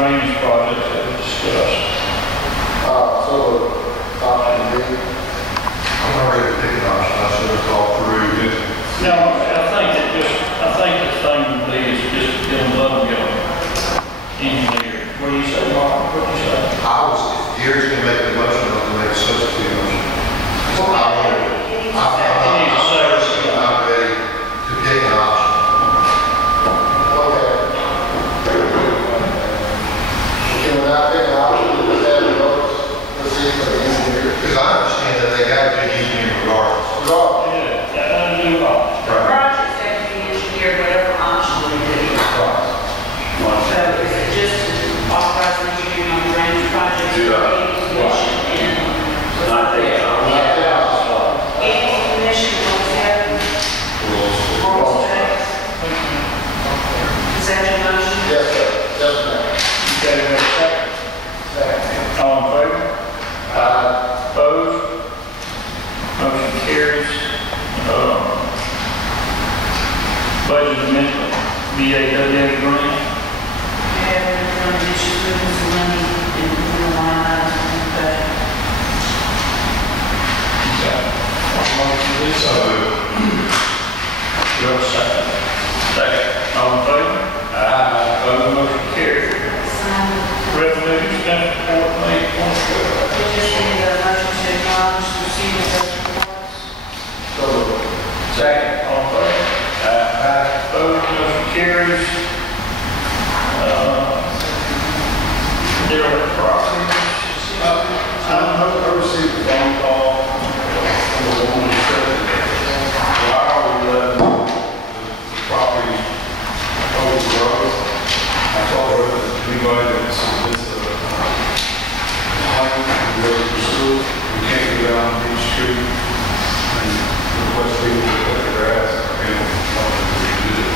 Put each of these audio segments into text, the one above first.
drainage projects that we discussed. So, option B. I'm not ready to pick an option, I should have thought through it. No, I think the thing would be is just get them done, get them engineered. What do you say, Mark? What do you say? If Gary's gonna make the motion, I'm gonna make a substitute motion. I'm ready to pick an option. Okay. Can we not pick an option to have the votes proceed for the engineer? Because I understand that they have to be engineered regardless. Yeah, that doesn't do all. Projects have to be engineered, whatever option we do. So is it just authorize engineering on drainage projects? Do that. Commission and. Not the, Any commission will have rules checks. Is that your motion? Yes, sir. Yes, ma'am. okay, we have a second. Second. All in favor? Opposed? Motion carries. Budget amendment, BAWA grant. Yeah, we're going to issue some money in the line item, but So, Do you have a second? Second. All in favor? Opposed? Motion carries. sign Revenue expense report, May 2012. we just need a motion to acknowledge the receipt of those reports. So, Second. All in favor? Opposed? Motion carries. Derelict properties. I received a phone call from a woman who said, why are we letting the property overgrow? I told her that anybody that's on this, line, we go to school, we can't go down Beach Street and request people to cut the grass, and do it.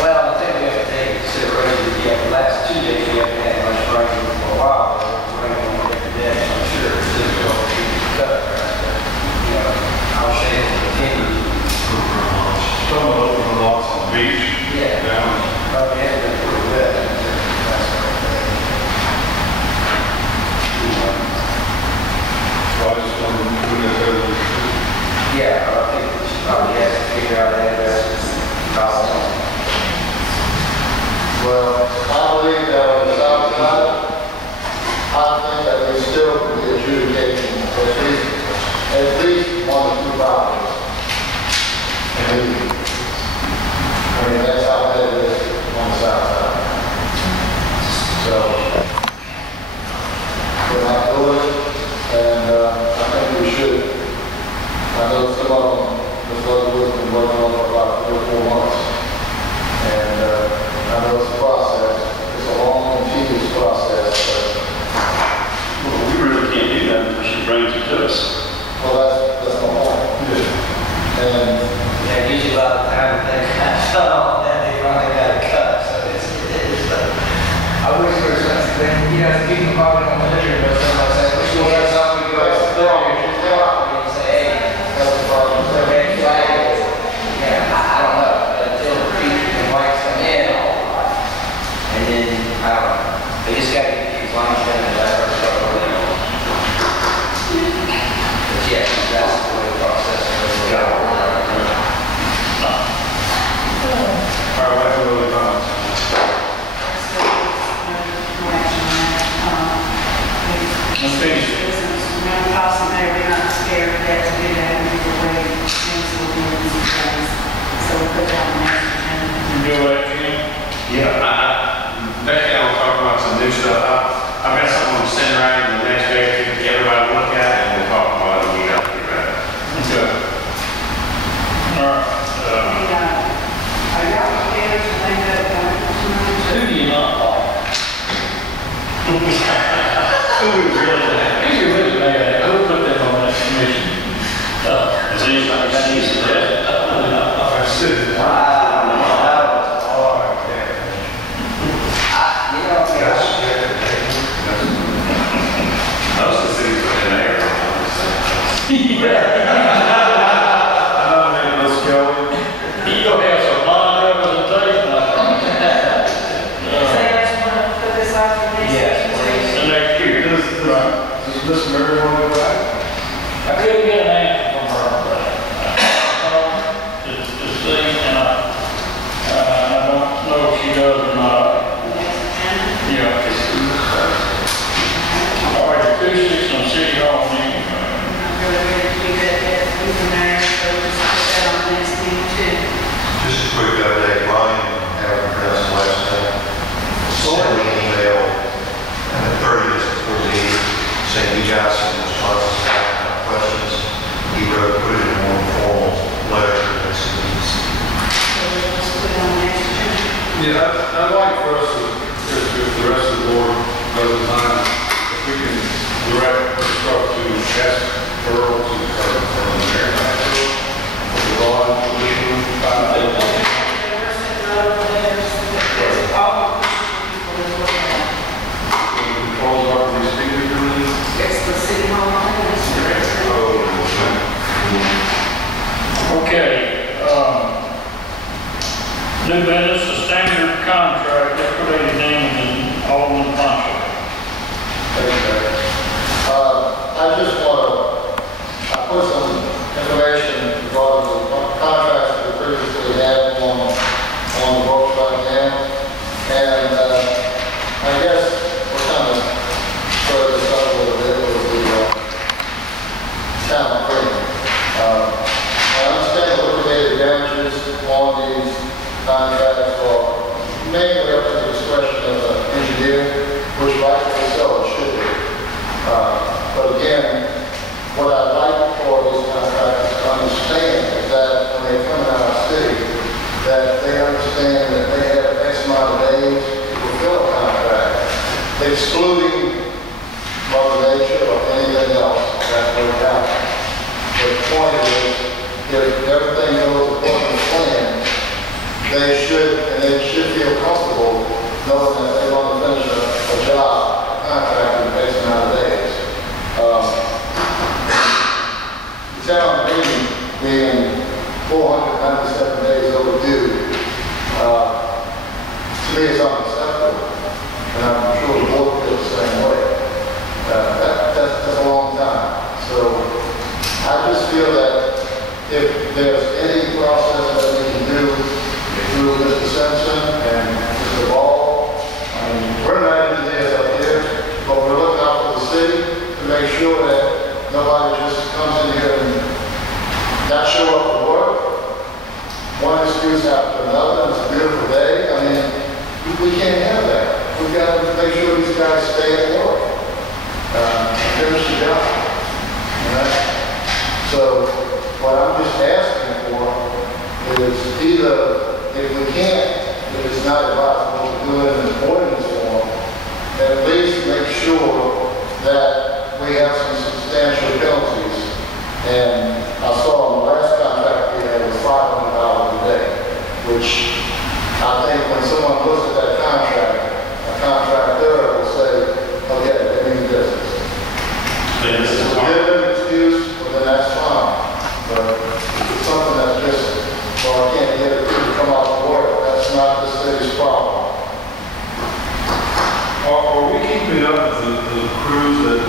Well, I think we have to take consideration, the last 2 days we haven't had much rain for a while, but rain on every day, so I'm sure it's difficult to cut grass, but, you know, I'll say it continues. some of those are lots on the beach. Yeah. Down. But we have been pretty wet, and that's So I just wanted to put it there. yeah, I think we probably have to figure out addresses, Well, I believe that on the south side, I think that we still could be adjudicating at least 1 or 2 properties. I mean, that's how bad it is on the south side. So, we're not doing it, and I think we should. I know some of them, Ms. Ludwig's been working on for about 3 or 4 months. And I know it's a process. It's a long, continuous process, but, Well, we really can't do that unless she brings it to us. well, that's my point. And yeah, usually by the time they cut off, then they finally got it cut, so it's, I wish there was something, you know, people probably don't measure, but somebody say, well, sure, that's something we go out to and say, hey, that's the problem. the red flag is, yeah, I don't know, but until the people can white come in, and then, I don't know, they just got to get these lines done and that first start rolling on. But yeah, that's the way the process goes. All right, that's really fun. Let's finish it. Possibly, we're not scared of that to do that, and the way things will be in these days. So we'll put that on the next agenda. You go back in. Yeah, Becky and I will talk about some new stuff. I've got something on the send right in the next day to get everybody to look at, and we'll talk about it when we got to get back. Okay. All right. Are y'all prepared to think that? Who do you not like? Who we really like? Who you really mad at? Who put them on that commission? Is Yeah, I'd like for us to, if the rest of the board doesn't mind, if we can direct or start to ask Earl to start from the mayor, for the law enforcement, controls are for these speakers, really? It's the city hall. Okay, new business, the standard contract, liquidated damages, Alderman Poncho. I just want to, I put some information regarding the contracts that we previously had on the books right now. And I guess we're kind of spread this up a little bit with the town agreement. I understand the liquidated damages on these contracts are mainly up to the discretion of the engineer, which rightfully so it should be. But again, what I'd like for these contractors to understand is that when they come in our city, that they understand that they have X amount of days to fulfill a contract, excluding Mother Nature or anything else that would happen. The point is, if everything goes according to plan, they should feel comfortable knowing that they're going to finish a job, a contract in X amount of days. The town meeting being 497 days overdue, to me is unacceptable, and I'm sure the board feels the same way. That's a long time. So I just feel that if there's any process that we can do through Mr. Simpson and Mr. Ball, I mean, we're not engineers up here, but we're looking out for the city to make sure that nobody just comes in here and not show up for work. One excuse after another, it's a beautiful day. I mean, we can't have that. We've got to make sure these guys stay at work. Finish the job. So what I'm just asking for is either, if we can't, if it's not advisable to do it in an ordinance form, at least make sure that we have some substantial penalties. And I saw on the last contract we had was $500 a day, which I think when someone looks at that contract, a contractor will say, okay, they mean business. If it's a legitimate excuse, well, then that's fine. But if it's something that's just, well, I can't get it to come out to work, that's not the city's problem. Are we keeping up with the crews that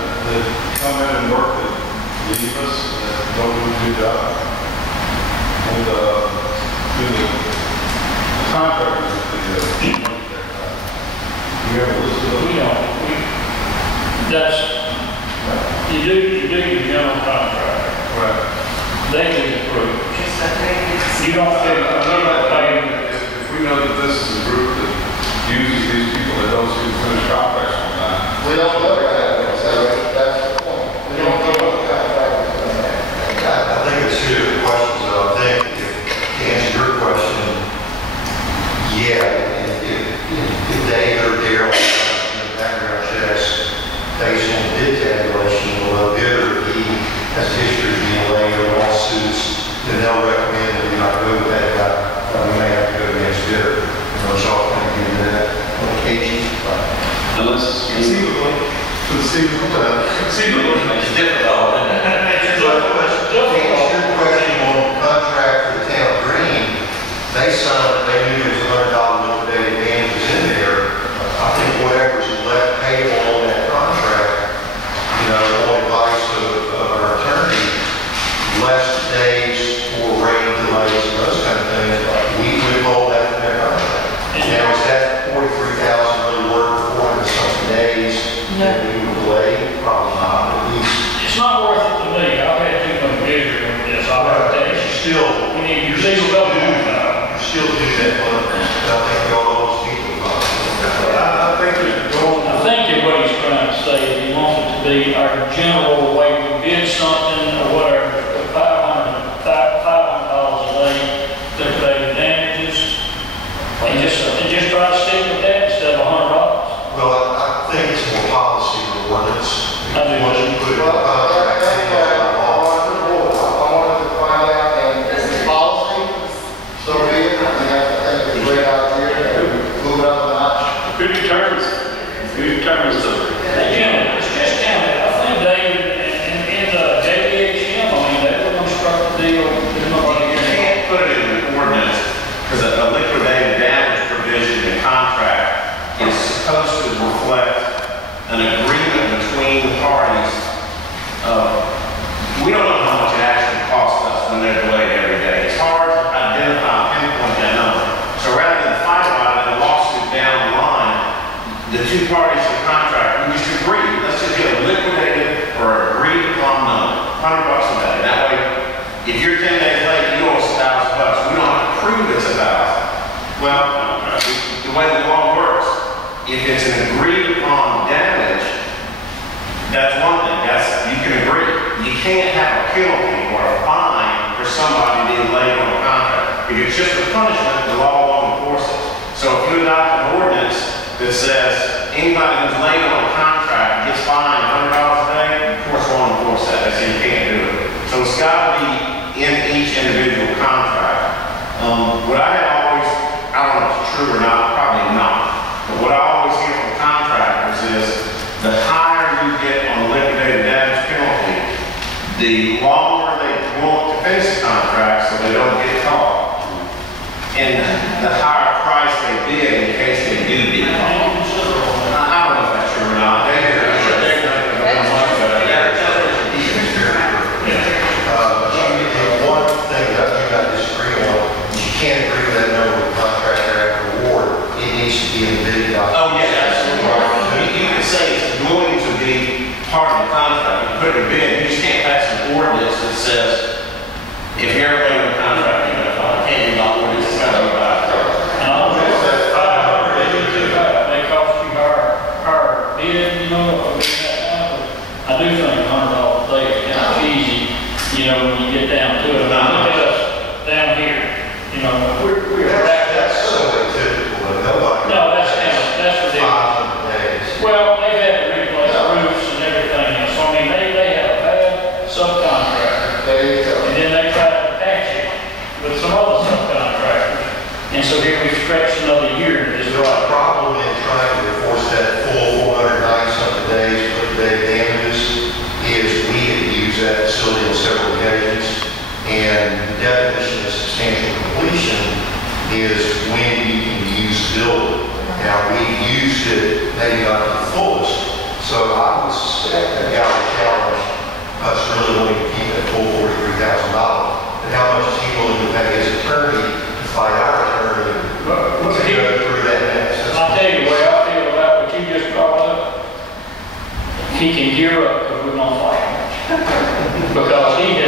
come in and work that leave us, that don't do a good job? And do the contractors that they do? You have a list of those? We don't, that's, you do your general contract. Right. They do the crew. Just that they, You don't pay, you don't pay. If we know that this is a group that uses these people that don't see the finished contracts on time. We don't know that. That's the point. We don't know what the contract is going to have. I think it's two different questions, though. I think to answer your question, yeah, if Dave or Daryl background checks based on bid tabulation, well, bidder, he has a history of being late or lawsuits, then they'll recommend that we not go with that guy. We may have to go against bidder. Which all kind of do that on occasion. Unless Conceivably. Conceivably. it's difficult, isn't it? To answer your question on the contract for the town of Green, they signed, they knew there was $100 liquidated damages in there. I think whatever's left payable on that contract, on advice of our attorney, less days for rain delays and those kind of things, we withhold that from their contract. Now, is that 43,000 really worth 400 something days that we would delay? Probably not, at least. It's not worth it to me. I've had too much bigger with this. I've had to You still, we need you your legal still double do, now. you still do that monthly. two parties to the contract, we just agree, let's just get a liquidated or agreed upon number, $100 a day. That way, if you're 10 days late, you owe us $1,000. We don't have to prove it's 1,000. Well, the way the law works, if it's an agreed upon damage, that's one thing. You can agree. You can't have a penalty or a fine for somebody being late on a contract. If it's just a punishment, the law won't enforce it. So if you adopt an ordinance that says anybody who's late on a contract gets fined $100 a day, of course we won't enforce that. They say you can't do it. So it's got to be in each individual contract. What I have always, I don't know if it's true or not, probably not. But what I always hear from contractors is the higher you get on the liquidated damage penalty, the longer they want to finish the contract so they don't get caught. And the higher price they bid in case they do get caught. I don't know if that's true or not. One thing that you got to disagree on, you can't agree with that number with contractor after award. It needs to be in the bid document. Oh, yeah, absolutely. You can say it's going to be part of the contract. You put it in bid, you just can't pass an ordinance that says, if you're ever in a contract, you're going to file a candy law ordinance, it's got to be by And all this is they cost you our bid, you know, I do think $100 a day is kind of easy, you know, when you get down to it. Now, look at us down here, you know, we're back. That's so typical, and nobody. No, that's ridiculous. 500 days. Well, they've had to replace roofs and everything, so I mean, they have a bad subcontractor. There you go. And then they try to patch it with some other subcontractors. And so here we've stretched another year to this There's a project. problem in trying to enforce that full 490-something days liquidated damages is we have used that facility on several occasions, and the definition of substantial completion is when you can use the building. Now, we've used it maybe not to the fullest, so I would suspect that guy would challenge us really wanting to keep that full $43,000. And how much is he willing to pay his attorney to fight our attorney to go through that mess? I'll tell you the way I feel about what you just brought up. He can gear up because we're going to fight him. Because he